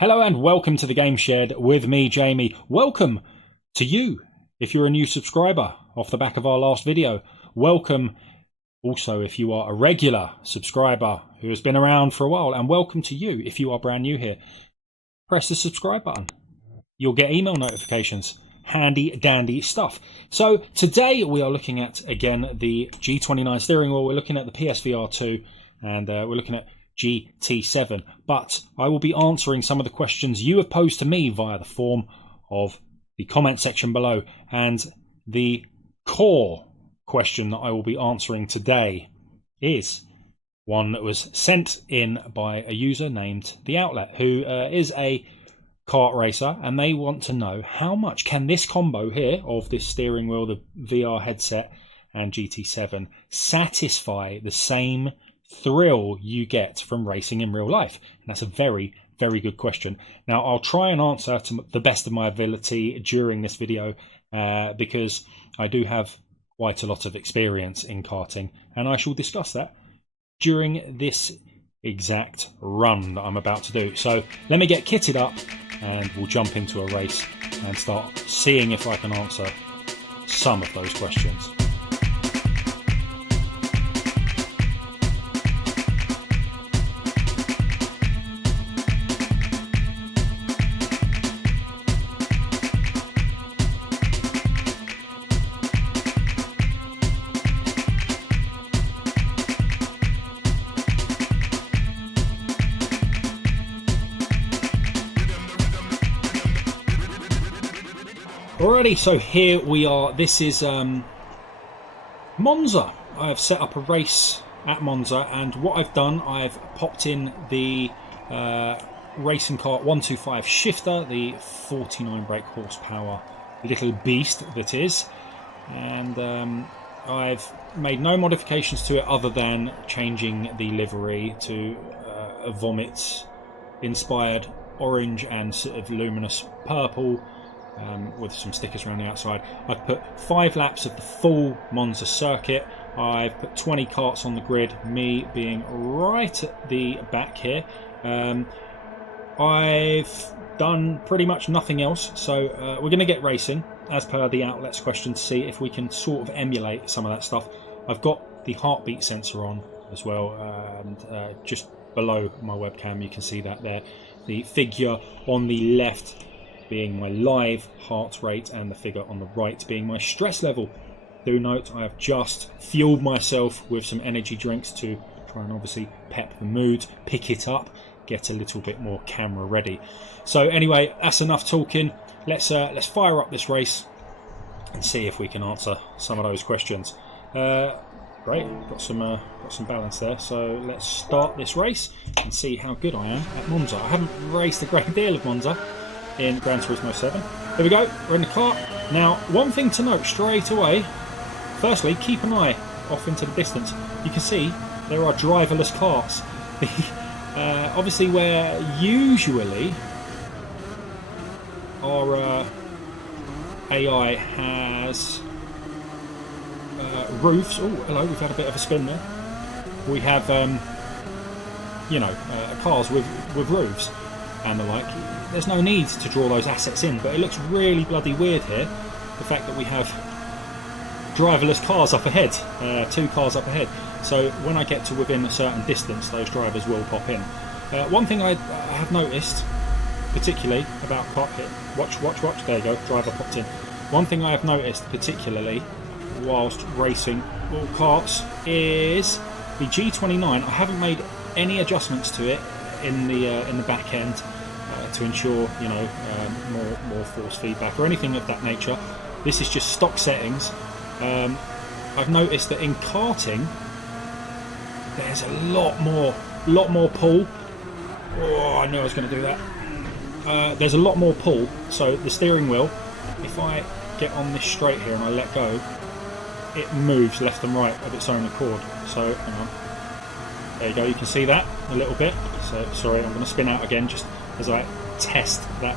Hello and welcome to the Game Shed with me, Jamie. Welcome to you if you're a new subscriber off the back of our last video. Welcome also if you are a regular subscriber who has been around for a while, and welcome to you if you are brand new here. Press the subscribe button. You'll get email notifications. Handy dandy stuff. So today we are looking at, again, the G29 steering wheel. We're looking at the PSVR2 and we're looking at GT7, but I will be answering some of the questions you have posed to me via the form of the comment section below. And the core question that I will be answering today is one that was sent in by a user named The Outlet, who is a kart racer, and they want to know how much can this combo here of this steering wheel, the VR headset and GT7 satisfy the same thrill you get from racing in real life? And that's a very, very good question. Now, I'll try and answer to the best of my ability during this video because I do have quite a lot of experience in karting, and I shall discuss that during this exact run that I'm about to do. So let me get kitted up and we'll jump into a race and start seeing if I can answer some of those questions. Alrighty, so here we are. This is Monza. I have set up a race at Monza, and what I've done, I've popped in the Racing Kart 125 shifter, the 49 brake horsepower little beast that is, and I've made no modifications to it other than changing the livery to a vomit inspired orange and sort of luminous purple, with some stickers around the outside. I've put 5 laps of the full Monza circuit. I've put 20 karts on the grid, me being right at the back here. I've done pretty much nothing else, so we're going to get racing as per the Outlet's question to see if we can sort of emulate some of that stuff. I've got the heartbeat sensor on as well, and just below my webcam you can see that there. The figure on the left being my live heart rate and the figure on the right being my stress level. Do note I have just fueled myself with some energy drinks to try and obviously pep the mood, pick it up, get a little bit more camera ready. So anyway, that's enough talking. Let's fire up this race and see if we can answer some of those questions. Great, got some balance there. So let's start this race and see how good I am at Monza. I haven't raced a great deal of Monza in Gran Turismo 7. Here we go, we're in the kart. Now, one thing to note straight away, firstly, keep an eye off into the distance. You can see there are driverless karts. Obviously, where usually our AI has roofs. Oh, hello, we've had a bit of a spin there. We have, cars with roofs and the like. There's no need to draw those assets in, but it looks really bloody weird here, the fact that we have driverless cars up ahead, 2 cars up ahead. So when I get to within a certain distance, those drivers will pop in. One thing I have noticed, particularly about kart here, watch, there you go, driver popped in. One thing I have noticed particularly whilst racing all karts is the G29. I haven't made any adjustments to it in the back end to ensure more force feedback or anything of that nature. This is just stock settings. I've noticed that in karting there's a lot more pull. Oh, I knew I was going to do that. There's a lot more pull, so the steering wheel, if I get on this straight here and I let go, it moves left and right of its own accord. So hang on, there you go, you can see that a little bit. So sorry, I'm going to spin out again just as I test that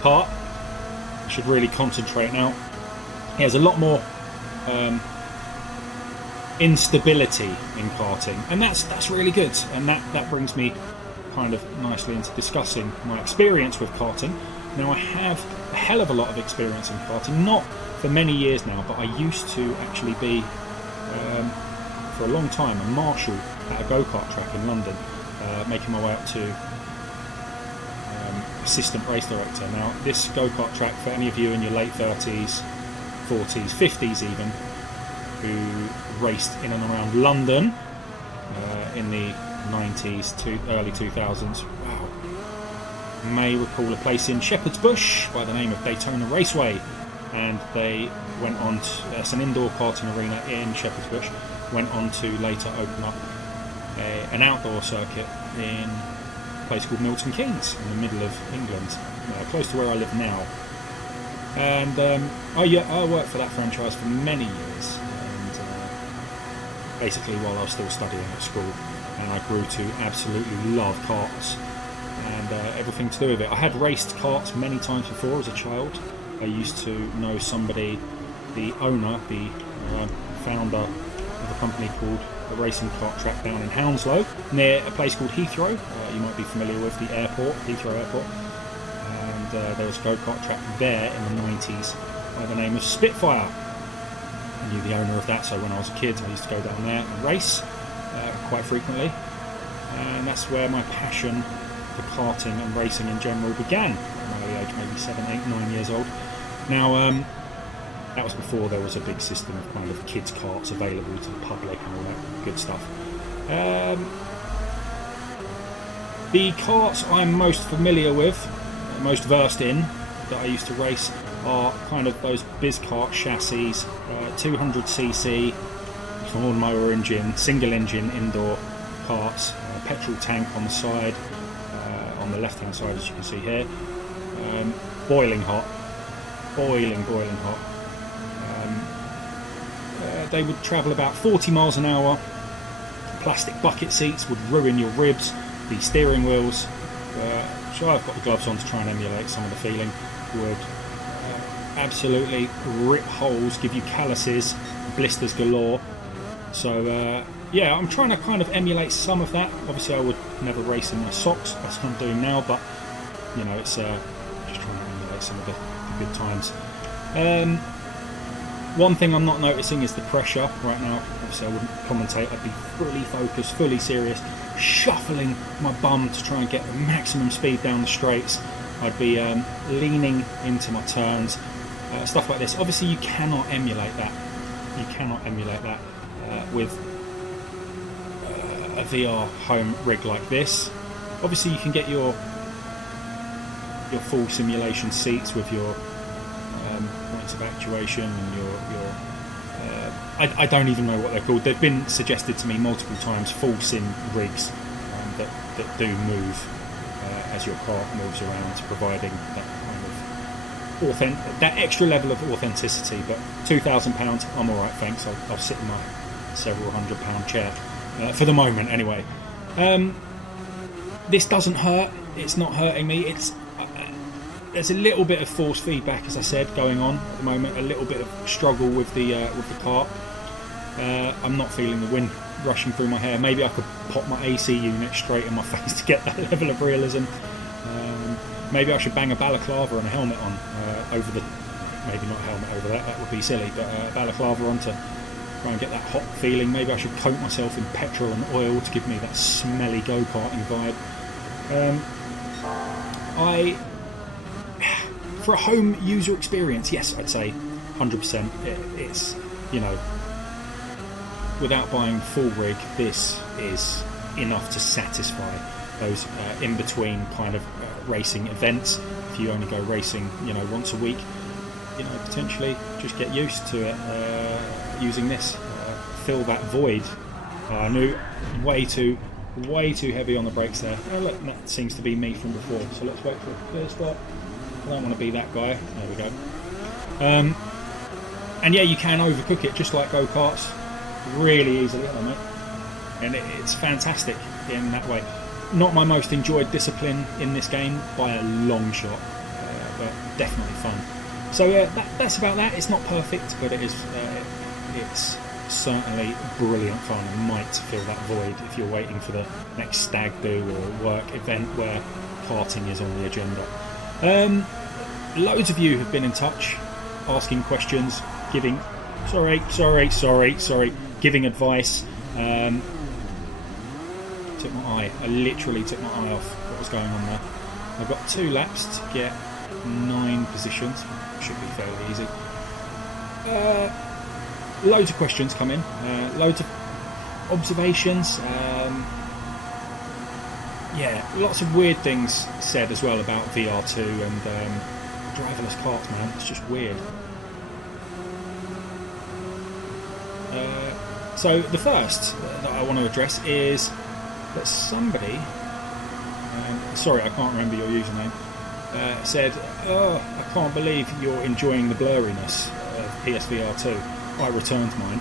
part. I should really concentrate now. There's a lot more instability in karting, and that's really good, and that brings me kind of nicely into discussing my experience with karting. Now, I have a hell of a lot of experience in karting, not for many years now, but I used to actually be, for a long time, a marshal at a go-kart track in London, making my way up to assistant race director. Now, this go-kart track, for any of you in your late 30s, 40s, 50s even, who raced in and around London in the 90s to early 2000s, wow, may recall a place in Shepherd's Bush by the name of Daytona Raceway. And they went on to, it's an indoor karting arena in Shepherd's Bush, went on to later open up an outdoor circuit in a place called Milton Keynes in the middle of England, close to where I live now. And I worked for that franchise for many years, and basically while I was still studying at school, and I grew to absolutely love karts and everything to do with it. I had raced karts many times before as a child. I used to know somebody, the owner, the founder of a company called the Racing Kart Track down in Hounslow, near a place called Heathrow. You might be familiar with the airport, Heathrow Airport. And there was a go-kart track there in the 90s by the name of Spitfire. I knew the owner of that, so when I was a kid I used to go down there and race quite frequently. And that's where my passion for karting and racing in general began, at my early age, maybe 7, 8, 9 years old. Now, that was before there was a big system of kind of kids' karts available to the public and all that good stuff. The karts I'm most familiar with, most versed in, that I used to race, are kind of those BizKart chassis, 200cc, lawnmower engine, single engine indoor karts, petrol tank on the side, on the left hand side as you can see here, boiling hot. They would travel about 40 miles an hour. Plastic bucket seats would ruin your ribs. The steering wheels, sure, I've got the gloves on to try and emulate some of the feeling, would absolutely rip holes, give you calluses, blisters galore. So yeah, I'm trying to kind of emulate some of that. Obviously I would never race in my socks, that's what I'm doing now, but you know, it's just trying to emulate some of the good times. One thing I'm not noticing is the pressure right now. Obviously I wouldn't commentate, I'd be fully focused, fully serious, shuffling my bum to try and get the maximum speed down the straights. I'd be leaning into my turns, stuff like this. Obviously you cannot emulate that. You cannot emulate that with a VR home rig like this. Obviously you can get your full simulation seats with your points of actuation and your I don't even know what they're called. They've been suggested to me multiple times, full sim rigs that do move as your car moves around, providing that kind of that extra level of authenticity. But £2,000, I'm alright, thanks. I'll sit in my several £100 chair for the moment anyway. This doesn't hurt, it's not hurting me. There's a little bit of force feedback, as I said, going on at the moment, a little bit of struggle with the kart. I'm not feeling the wind rushing through my hair. Maybe I could pop my AC unit straight in my face to get that level of realism. Maybe I should bang a balaclava and a helmet on over the, maybe not a helmet over that would be silly, but a balaclava on to try and get that hot feeling. Maybe I should coat myself in petrol and oil to give me that smelly go-karting vibe. For a home user experience, yes, I'd say 100%. It's, you know, without buying full rig, this is enough to satisfy those in-between kind of racing events. If you only go racing, you know, once a week, you know, potentially just get used to it using this. Fill that void. I knew way too heavy on the brakes there. Oh, look, that seems to be me from before. So let's wait for a clear stop. I don't want to be that guy. There we go. And yeah, you can overcook it just like go-karts really easily, mate. And it's fantastic in that way. Not my most enjoyed discipline in this game by a long shot, but definitely fun. So yeah, that's about that. It's not perfect, but it is. It's certainly brilliant fun and might fill that void if you're waiting for the next stag do or work event where karting is on the agenda. Loads of you have been in touch, asking questions, giving giving advice. Took my eye. I literally took my eye off what was going on there. I've got 2 laps to get 9 positions. Should be fairly easy. Loads of questions come in. Loads of observations. Yeah, lots of weird things said as well about VR2 and driverless karts, man. It's just weird. So the first that I want to address is that somebody, sorry I can't remember your username, said, "Oh, I can't believe you're enjoying the blurriness of PSVR2. I returned mine."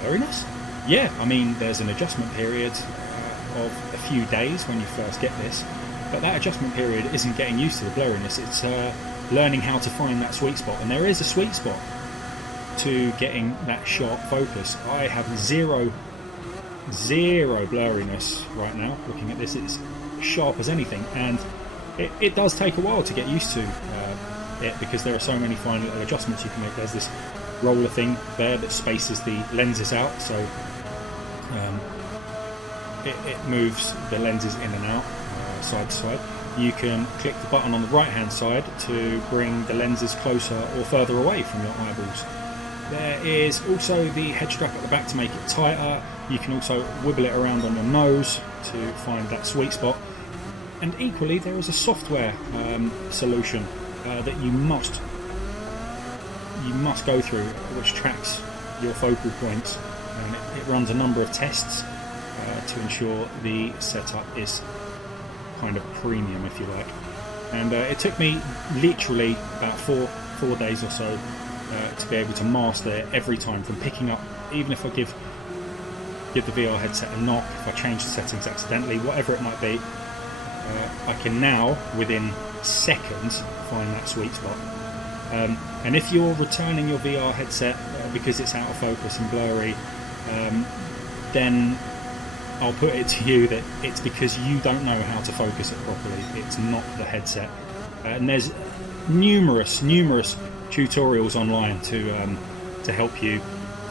Blurriness? Yeah, I mean there's an adjustment period of a few days when you first get this, but that adjustment period isn't getting used to the blurriness, it's learning how to find that sweet spot, and there is a sweet spot to getting that sharp focus. I have zero blurriness right now. Looking at this, it's sharp as anything, and it does take a while to get used to it because there are so many fine little adjustments you can make. There's this roller thing there that spaces the lenses out, so it moves the lenses in and out, side to side. You can click the button on the right hand side to bring the lenses closer or further away from your eyeballs. There is also the head strap at the back to make it tighter. You can also wibble it around on your nose to find that sweet spot. And equally, there is a software solution that you must go through, which tracks your focal points, and it runs a number of tests to ensure the setup is kind of premium, if you like. And it took me literally about four days or so to be able to master it every time, from picking up, even if I give the VR headset a knock, if I change the settings accidentally, whatever it might be, I can now, within seconds, find that sweet spot. And if you're returning your VR headset because it's out of focus and blurry, then I'll put it to you that it's because you don't know how to focus it properly. It's not the headset. And there's numerous tutorials online to help you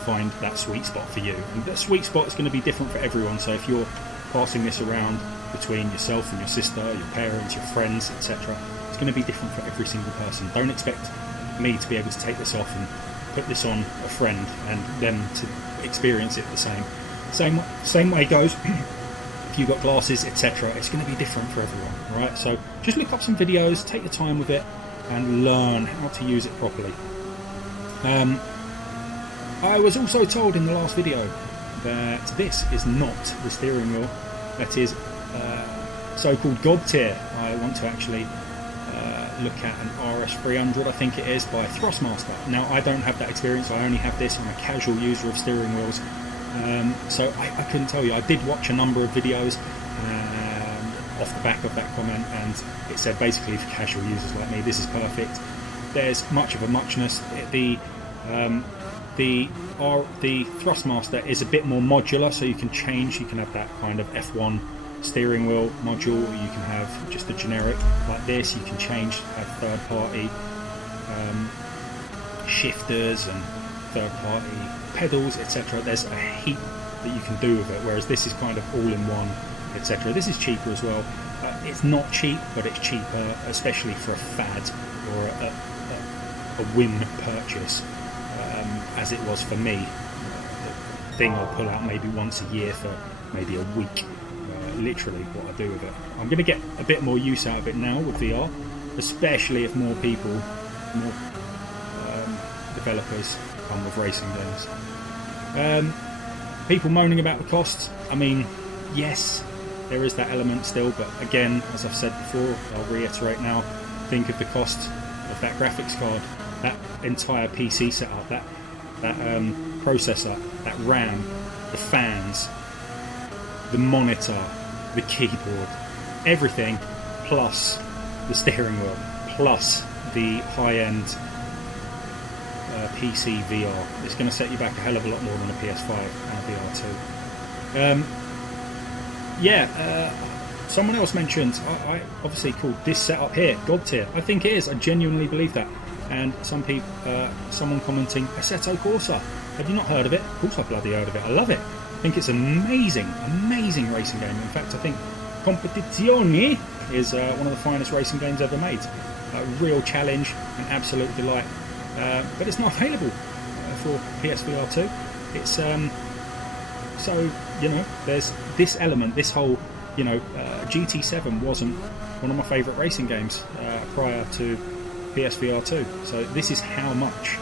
find that sweet spot for you. And that sweet spot is going to be different for everyone. So if you're passing this around between yourself and your sister, your parents, your friends, etc., it's going to be different for every single person. Don't expect me to be able to take this off and put this on a friend and them to experience it the same way goes if you've got glasses, etc. It's going to be different for everyone, right? So just look up some videos, take your time with it, and learn how to use it properly. I was also told in the last video that this is not the steering wheel. That is so-called God tier. I want to actually look at an RS300, I think it is, by Thrustmaster. Now, I don't have that experience. I only have this. I'm a casual user of steering wheels. So I couldn't tell you. I did watch a number of videos off the back of that comment, and it said basically for casual users like me, this is perfect. There's much of a muchness. The Thrustmaster is a bit more modular, so you can change. You can have that kind of F1 steering wheel module, or you can have just a generic like this. You can change, have third-party shifters and third-party pedals, etc. There's a heap that you can do with it, whereas this is kind of all-in-one, etc. This is cheaper as well. It's not cheap, but it's cheaper, especially for a fad or a whim purchase, as it was for me. The thing I'll pull out maybe once a year for maybe a week. Literally what I do with it. I'm going to get a bit more use out of it now with VR, especially if more people, more developers come with racing games. People moaning about the costs. I mean, yes, there is that element still, but again, as I've said before, I'll reiterate now, think of the cost of that graphics card, that entire PC setup, that processor, that RAM, the fans, the monitor, the keyboard, everything, plus the steering wheel, plus the high-end PC VR. It's going to set you back a hell of a lot more than a PS5 and a VR2. Someone else mentioned, I obviously called this setup here God tier. I think it is. I genuinely believe that. And someone commenting, Assetto Corsa. Have you not heard of it? Of course I bloody heard of it. I love it. I think it's an amazing, amazing racing game. In fact, I think Competizione is one of the finest racing games ever made. A real challenge, an absolute delight. But it's not available for PSVR 2. It's so, you know, there's this element, this whole, you know, GT7 wasn't one of my favourite racing games prior to PSVR 2. So this is how much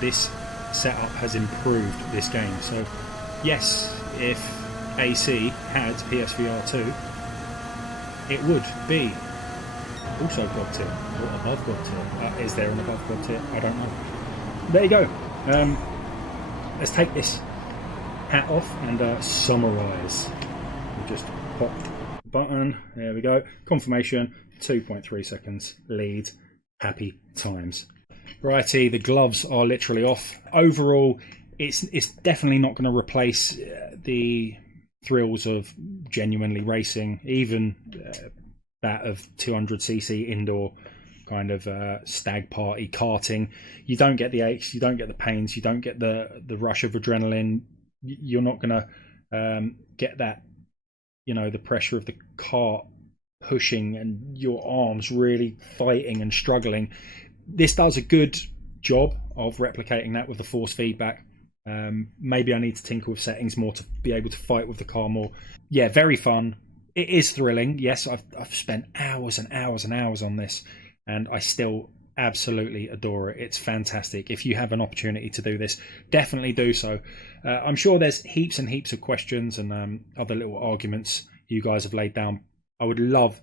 this setup has improved this game. So yes, if AC had PSVR 2, it would be also God tier or above God tier. Is there an above God tier? I don't know. There you go. Let's take this hat off and summarise. We'll just pop the button. There we go. Confirmation. 2.3 seconds lead. Happy times. Righty, the gloves are literally off. Overall, it's definitely not going to replace the thrills of genuinely racing, even that of 200cc indoor kind of stag party karting. You don't get the aches, you don't get the pains, you don't get the rush of adrenaline. You're not going to get that, you know, the pressure of the cart pushing and your arms really fighting and struggling. This does a good job of replicating that with the force feedback. Maybe I need to tinker with settings more to be able to fight with the car more. Yeah, very fun. It is thrilling. Yes, I've spent hours and hours and hours on this, and I still absolutely adore it. It's fantastic. If you have an opportunity to do this, definitely do so. I'm sure there's heaps and heaps of questions and other little arguments you guys have laid down. I would love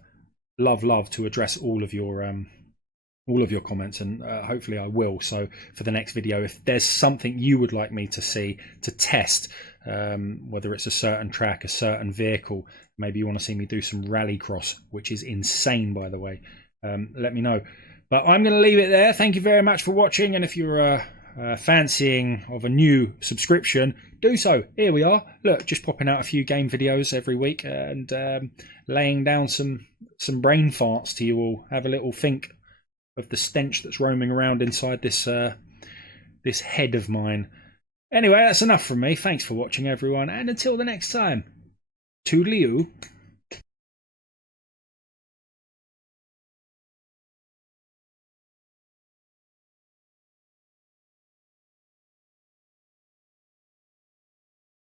to address all of your comments, and hopefully I will. So for the next video, if there's something you would like me to see, to test, whether it's a certain track, a certain vehicle, maybe you want to see me do some rallycross, which is insane, by the way, let me know. But I'm going to leave it there. Thank you very much for watching, and if you're fancying of a new subscription, do so. Here we are. Look, just popping out a few game videos every week and laying down some brain farts to you all. Have a little think of the stench that's roaming around inside this this head of mine. Anyway, that's enough from me. Thanks for watching, everyone, and until the next time, toodaloo.